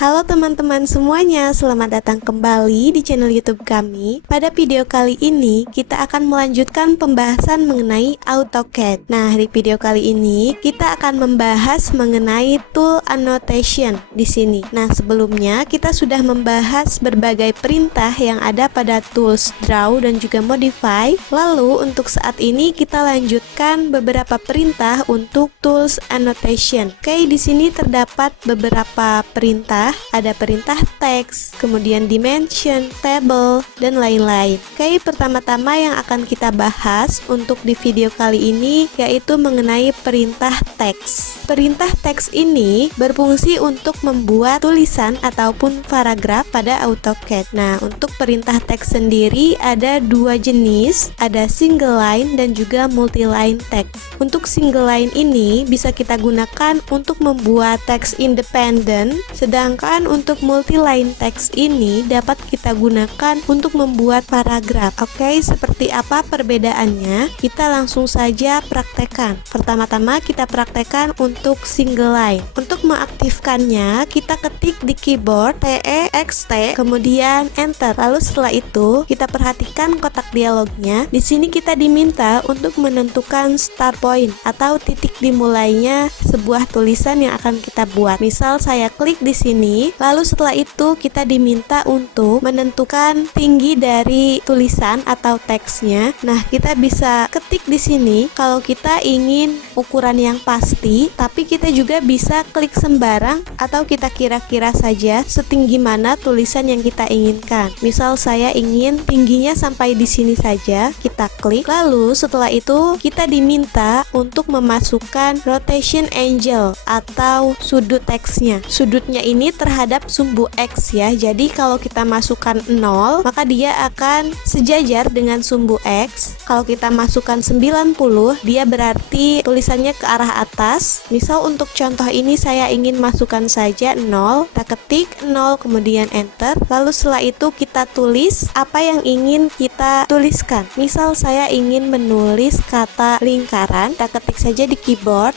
Halo teman-teman semuanya, selamat datang kembali di channel YouTube kami. Pada video kali ini, kita akan melanjutkan pembahasan mengenai AutoCAD. Nah, di video kali ini kita akan membahas mengenai tool annotation di sini. Nah, sebelumnya kita sudah membahas berbagai perintah yang ada pada tools Draw dan juga Modify. Lalu, untuk saat ini kita lanjutkan beberapa perintah untuk tools annotation. Oke, di sini terdapat beberapa perintah. Ada perintah text, kemudian dimension, table, dan lain-lain. Oke, pertama-tama yang akan kita bahas untuk di video kali ini yaitu mengenai perintah text. Perintah text ini berfungsi untuk membuat tulisan ataupun paragraf pada AutoCAD. Nah, untuk perintah text sendiri ada dua jenis, ada single line dan juga multi line text. Untuk single line ini bisa kita gunakan untuk membuat teks independen, sedangkan untuk multi-line text ini dapat kita gunakan untuk membuat paragraf. Oke, seperti apa perbedaannya? Kita langsung saja praktekkan. Pertama-tama kita praktekkan untuk single line. Untuk mengaktifkannya, kita ketik di keyboard TEXT, kemudian enter. Lalu setelah itu, kita perhatikan kotak dialognya. Di sini kita diminta untuk menentukan start point atau titik dimulainya sebuah tulisan yang akan kita buat. Misal saya klik di sini, lalu setelah itu kita diminta untuk menentukan tinggi dari tulisan atau teksnya. Nah, kita bisa ketik di sini kalau kita ingin ukuran yang pasti, tapi kita juga bisa klik sembarang atau kita kira-kira saja setinggi mana tulisan yang kita inginkan. Misal saya ingin tingginya sampai di sini saja, kita klik. Lalu setelah itu kita diminta untuk memasukkan rotation angle atau sudut teksnya. Sudutnya ini terhadap sumbu X ya. Jadi kalau kita masukkan 0, maka dia akan sejajar dengan sumbu X. Kalau kita masukkan 90, dia berarti tulisannya ke arah atas. Misal untuk contoh ini saya ingin masukkan saja 0. Kita ketik 0 kemudian enter. Lalu setelah itu kita tulis apa yang ingin kita tuliskan. Misal saya ingin menulis kata lingkaran. Kita ketik saja di keyboard.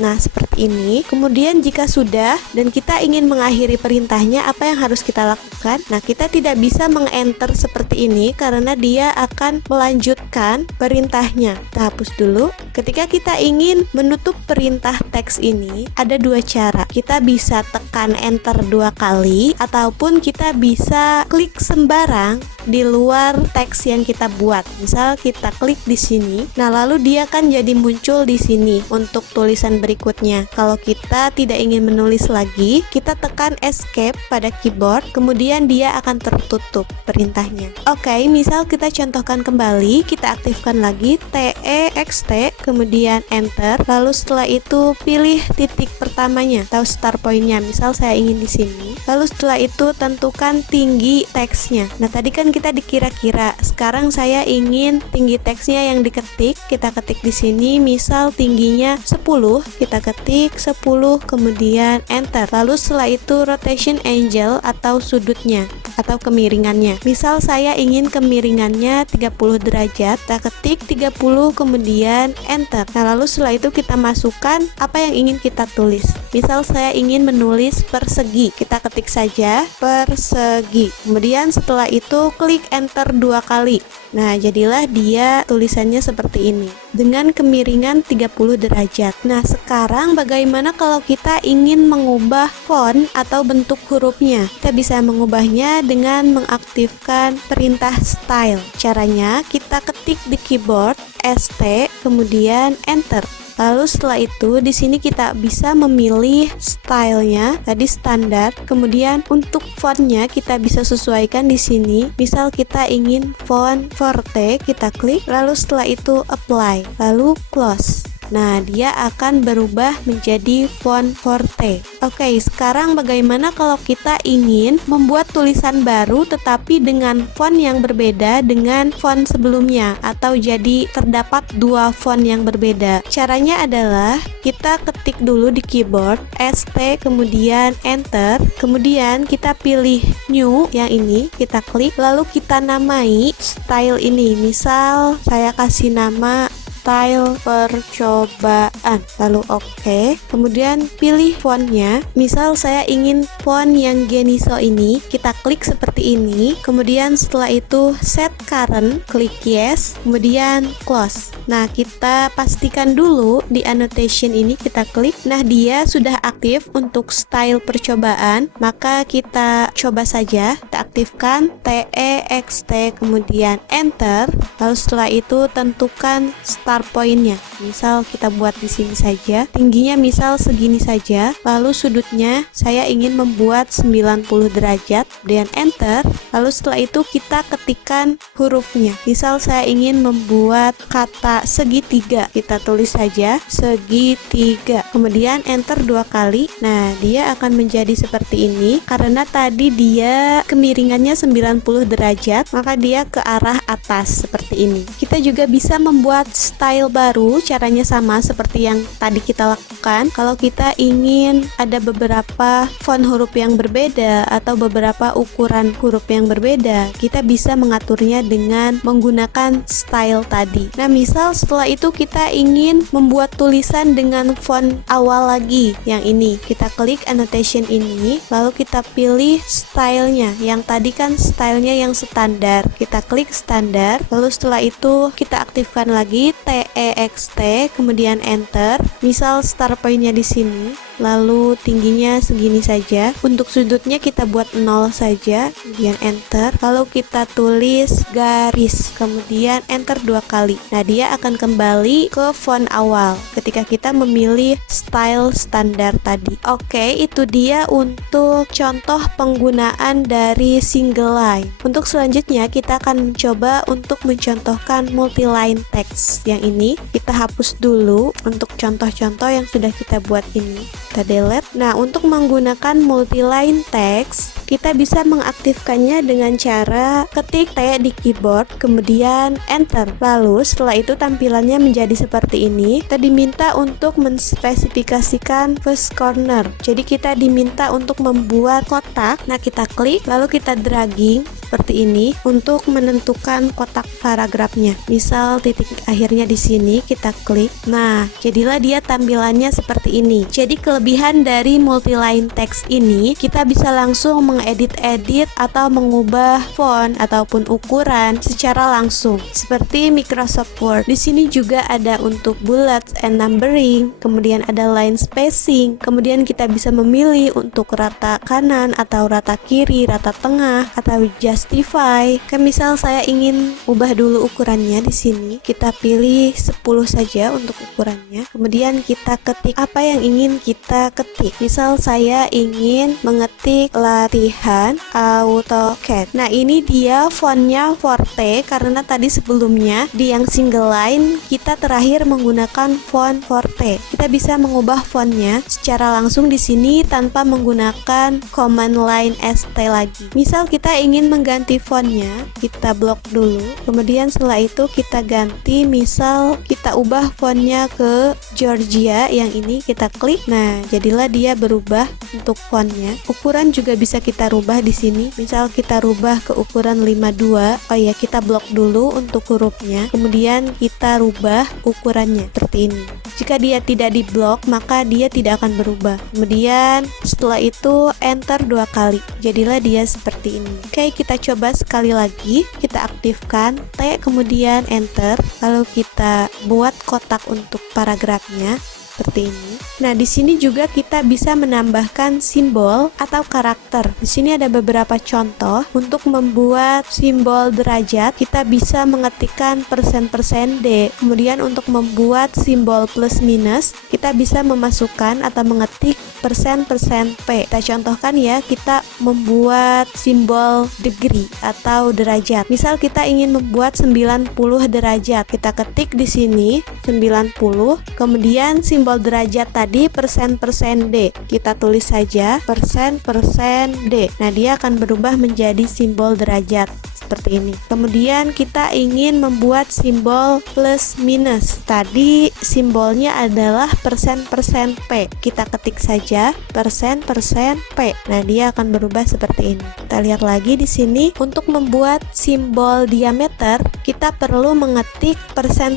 Nah, seperti ini. Kemudian jika sudah dan kita ingin mengakhiri perintahnya, apa yang harus kita lakukan? Nah, kita tidak bisa meng-enter seperti ini karena dia akan melanjutkan perintahnya. Kita hapus dulu. Ketika kita ingin menutup perintah teks ini, ada dua cara. Kita bisa tekan enter 2 kali ataupun kita bisa klik sembarang di luar teks yang kita buat. Misal kita klik di sini. Nah, lalu dia akan jadi muncul di sini untuk tulisan berikutnya. Kalau kita tidak ingin menulis lagi, kita tekan escape pada keyboard, kemudian dia akan tertutup perintahnya. Oke, misal kita contohkan kembali, kita aktifkan lagi TEXT, kemudian enter. Lalu setelah itu pilih titik pertamanya atau start pointnya. Misal saya ingin di sini. Lalu setelah itu tentukan tinggi teksnya. Nah, tadi kan kita dikira-kira. Sekarang saya ingin tinggi teksnya yang diketik. Kita ketik di sini, misal tingginya 10. Kita ketik 10 kemudian enter. Lalu setelah itu rotation angle atau sudutnya atau kemiringannya. Misal saya ingin kemiringannya 30 derajat. Kita ketik 30 kemudian enter. Nah, lalu setelah itu kita masukkan apa yang ingin kita tulis. Misal saya ingin menulis persegi. Kita ketik saja persegi. Kemudian setelah itu klik enter 2 kali. Nah, jadilah dia tulisannya seperti ini dengan kemiringan 30 derajat. Nah, sekarang bagaimana kalau kita ingin mengubah font atau bentuk hurufnya? Kita bisa mengubahnya dengan mengaktifkan perintah style. Caranya kita ketik di keyboard ST kemudian enter. Lalu setelah itu di sini kita bisa memilih stylenya, tadi standar. Kemudian untuk fontnya kita bisa sesuaikan di sini. Misal kita ingin font Forte, kita klik. Lalu setelah itu apply, lalu close. Nah, dia akan berubah menjadi font Forte. Oke, sekarang bagaimana kalau kita ingin membuat tulisan baru tetapi dengan font yang berbeda dengan font sebelumnya, atau jadi terdapat dua font yang berbeda? Caranya adalah kita ketik dulu di keyboard ST kemudian enter, kemudian kita pilih new yang ini, kita klik, lalu kita namai style ini. Misal saya kasih nama style percobaan, lalu oke. Kemudian pilih fontnya, misal saya ingin font yang Geniso ini, kita klik seperti ini. Kemudian setelah itu set current, klik yes, kemudian close. Nah, kita pastikan dulu di annotation ini, kita klik. Nah, dia sudah aktif untuk style percobaan, maka kita coba saja, kita aktifkan TEXT, kemudian enter. Lalu setelah itu tentukan start pointnya, misal kita buat di sini saja, tingginya misal segini saja, lalu sudutnya saya ingin membuat 90 derajat, kemudian enter. Lalu setelah itu kita ketikkan hurufnya, misal saya ingin membuat kata segitiga, kita tulis saja segitiga, kemudian enter 2 kali. Nah, dia akan menjadi seperti ini. Karena tadi dia kemiringannya 90 derajat, maka dia ke arah atas seperti ini. Kita juga bisa membuat style baru, caranya sama seperti yang tadi kita lakukan. Kalau kita ingin ada beberapa font huruf yang berbeda atau beberapa ukuran huruf yang berbeda, kita bisa mengaturnya dengan menggunakan style tadi. Nah, misal setelah itu kita ingin membuat tulisan dengan font awal lagi, yang ini. Kita klik annotation ini, lalu kita pilih stylenya. Yang tadi kan stylenya yang standar, kita klik standar. Lalu setelah itu kita aktifkan lagi TEXT, kemudian enter. Misal start pointnya di sini, lalu tingginya segini saja. Untuk sudutnya kita buat 0 saja, kemudian enter. Lalu kita tulis garis, kemudian enter 2 kali. Nah, dia akan kembali ke font awal ketika kita memilih style standar tadi. Oke, itu dia untuk contoh penggunaan dari single line. Untuk selanjutnya kita akan mencoba untuk mencontohkan multi-line text. Yang ini kita hapus dulu untuk contoh-contoh yang sudah kita buat ini. Kita delete. Nah, untuk menggunakan multi-line text, kita bisa mengaktifkannya dengan cara ketik T di keyboard, kemudian enter. Lalu setelah itu tampilannya menjadi seperti ini. Kita diminta untuk menspesifikasikan first corner. Jadi kita diminta untuk membuat kotak. Nah, kita klik, lalu kita dragging seperti ini untuk menentukan kotak paragrafnya. Misal titik akhirnya di sini, kita klik. Nah, jadilah dia tampilannya seperti ini. Jadi kelebihan dari multi-line text ini, kita bisa langsung mengedit-edit atau mengubah font ataupun ukuran secara langsung, seperti Microsoft Word. Di sini juga ada untuk bullets and numbering, kemudian ada line spacing, kemudian kita bisa memilih untuk rata kanan atau rata kiri, rata tengah, atau justify. Misal saya ingin ubah dulu ukurannya di sini, kita pilih 10 saja untuk ukurannya. Kemudian kita ketik apa yang ingin kita ketik. Misal saya ingin mengetik latihan AutoCAD. Nah, ini dia fontnya Forte karena tadi sebelumnya di yang single line kita terakhir menggunakan font Forte. Kita bisa mengubah fontnya secara langsung di sini tanpa menggunakan command line ST lagi. Misal kita ingin mengganti fontnya, kita blok dulu. Kemudian setelah itu kita ganti, misal kita ubah fontnya ke Georgia, yang ini kita klik. Nah, jadilah dia berubah untuk fontnya. Ukuran juga bisa kita rubah di sini. Misal kita rubah ke ukuran 52. Oh ya, kita blok dulu untuk hurufnya. Kemudian kita rubah ukurannya seperti ini. Jika dia tidak diblok, maka dia tidak akan berubah. Kemudian setelah itu enter 2 kali. Jadilah dia seperti ini. Oke, kita coba sekali lagi. Kita aktifkan T, kemudian enter. Lalu kita buat kotak untuk paragrafnya seperti ini. Nah, di sini juga kita bisa menambahkan simbol atau karakter. Di sini ada beberapa contoh. Untuk membuat simbol derajat, kita bisa mengetikkan %D. Kemudian untuk membuat simbol plus minus, kita bisa memasukkan atau mengetik %P. Kita contohkan ya, kita membuat simbol degree atau derajat. Misal kita ingin membuat 90 derajat, kita ketik di sini 90, kemudian simbol derajat tadi %D. Kita tulis saja %D. Nah, dia akan berubah menjadi simbol derajat seperti ini. Kemudian kita ingin membuat simbol plus minus. Tadi simbolnya adalah %P. Kita ketik saja %P. Nah, dia akan berubah seperti ini. kita lihat lagi di sini, untuk membuat simbol diameter kita perlu mengetik persen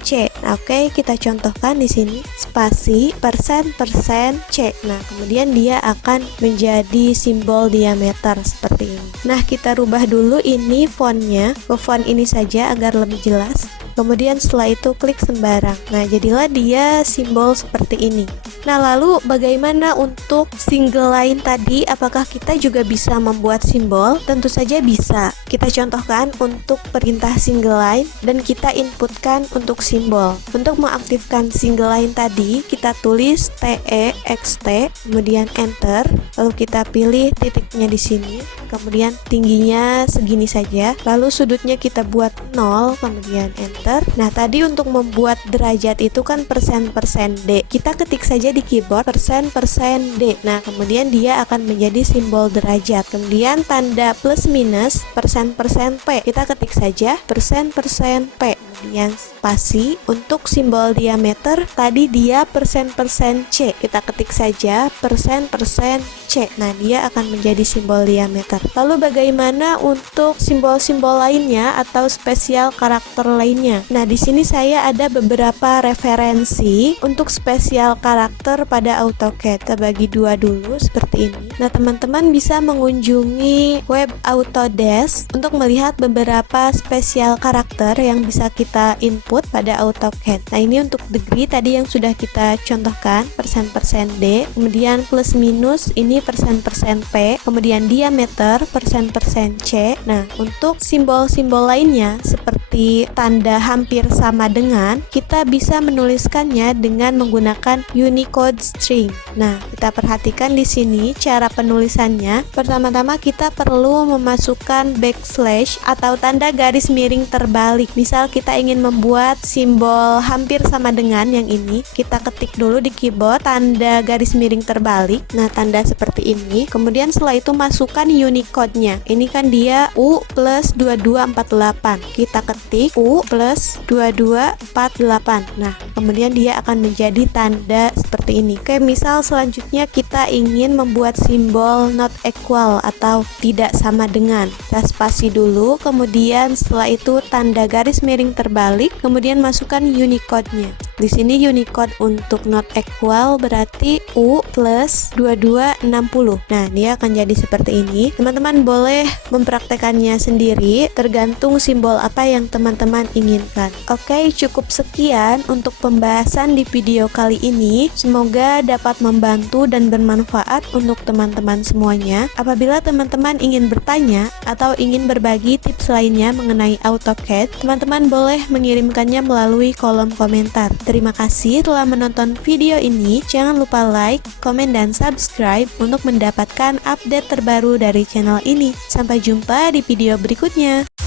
C. Nah, oke, kita contohkan di sini spasi persen C. Nah, kemudian dia akan menjadi simbol diameter seperti ini. Nah, kita rubah dulu ini fontnya ke font ini saja agar lebih jelas. Kemudian setelah itu klik sembarang. Nah, jadilah dia simbol seperti ini. Nah, lalu bagaimana untuk single line tadi? Apakah kita juga bisa membuat simbol? Tentu saja bisa. Kita contohkan untuk perintah single line dan kita inputkan untuk simbol. Untuk mengaktifkan single line tadi, kita tulis TEXT, kemudian enter, lalu kita pilih titiknya di sini, kemudian tingginya segini saja, lalu sudutnya kita buat 0, kemudian enter. Nah, tadi untuk membuat derajat itu kan persen D. Kita ketik saja di keyboard persen D. Nah, kemudian dia akan menjadi simbol derajat. Kemudian tanda plus minus persen P. Kita ketik saja persen P. Kemudian spasi. Untuk simbol diameter tadi dia persen C. Kita ketik saja persen C. Nah, dia akan menjadi simbol diameter. Lalu bagaimana untuk simbol-simbol lainnya atau spesial karakter lainnya? Nah, di sini saya ada beberapa referensi untuk spesial karakter pada AutoCAD. Kita bagi dua dulu seperti ini. Nah, teman-teman bisa mengunjungi web Autodesk untuk melihat beberapa spesial karakter yang bisa kita input pada AutoCAD. Nah, ini untuk degree tadi yang sudah kita contohkan, persen D, kemudian plus minus ini persen P, kemudian diameter persen C. Nah, untuk simbol-simbol lainnya seperti tanda hampir sama dengan, kita bisa menuliskannya dengan menggunakan Unicode string. Nah, kita perhatikan di sini cara penulisannya. Pertama-tama kita perlu memasukkan backslash atau tanda garis miring terbalik. Misal kita ingin membuat simbol hampir sama dengan yang ini, kita ketik dulu di keyboard tanda garis miring terbalik. Nah, tanda seperti ini. Kemudian setelah itu masukkan Unicode-nya. Ini kan dia U plus 2248. Kita ketik U plus 2248. Nah, kemudian dia akan menjadi tanda seperti ini. Oke, misal selanjutnya kita ingin membuat simbol not equal atau tidak sama dengan. Kita spasi dulu, kemudian setelah itu tanda garis miring terbalik, kemudian masukkan Unicode-nya. Di sini Unicode untuk not equal berarti U plus 2260. Nah, dia akan jadi seperti ini. Teman-teman boleh mempraktekannya sendiri, tergantung simbol apa yang teman-teman inginkan. Oke, cukup sekian untuk pembahasan di video kali ini. Semoga dapat membantu dan bermanfaat untuk teman-teman semuanya. Apabila teman-teman ingin bertanya atau ingin berbagi tips lainnya mengenai AutoCAD, teman-teman boleh mengirimkannya melalui kolom komentar. Terima kasih telah menonton video ini. Jangan lupa like, komen, dan subscribe untuk mendapatkan update terbaru dari channel ini. Sampai jumpa di video berikutnya.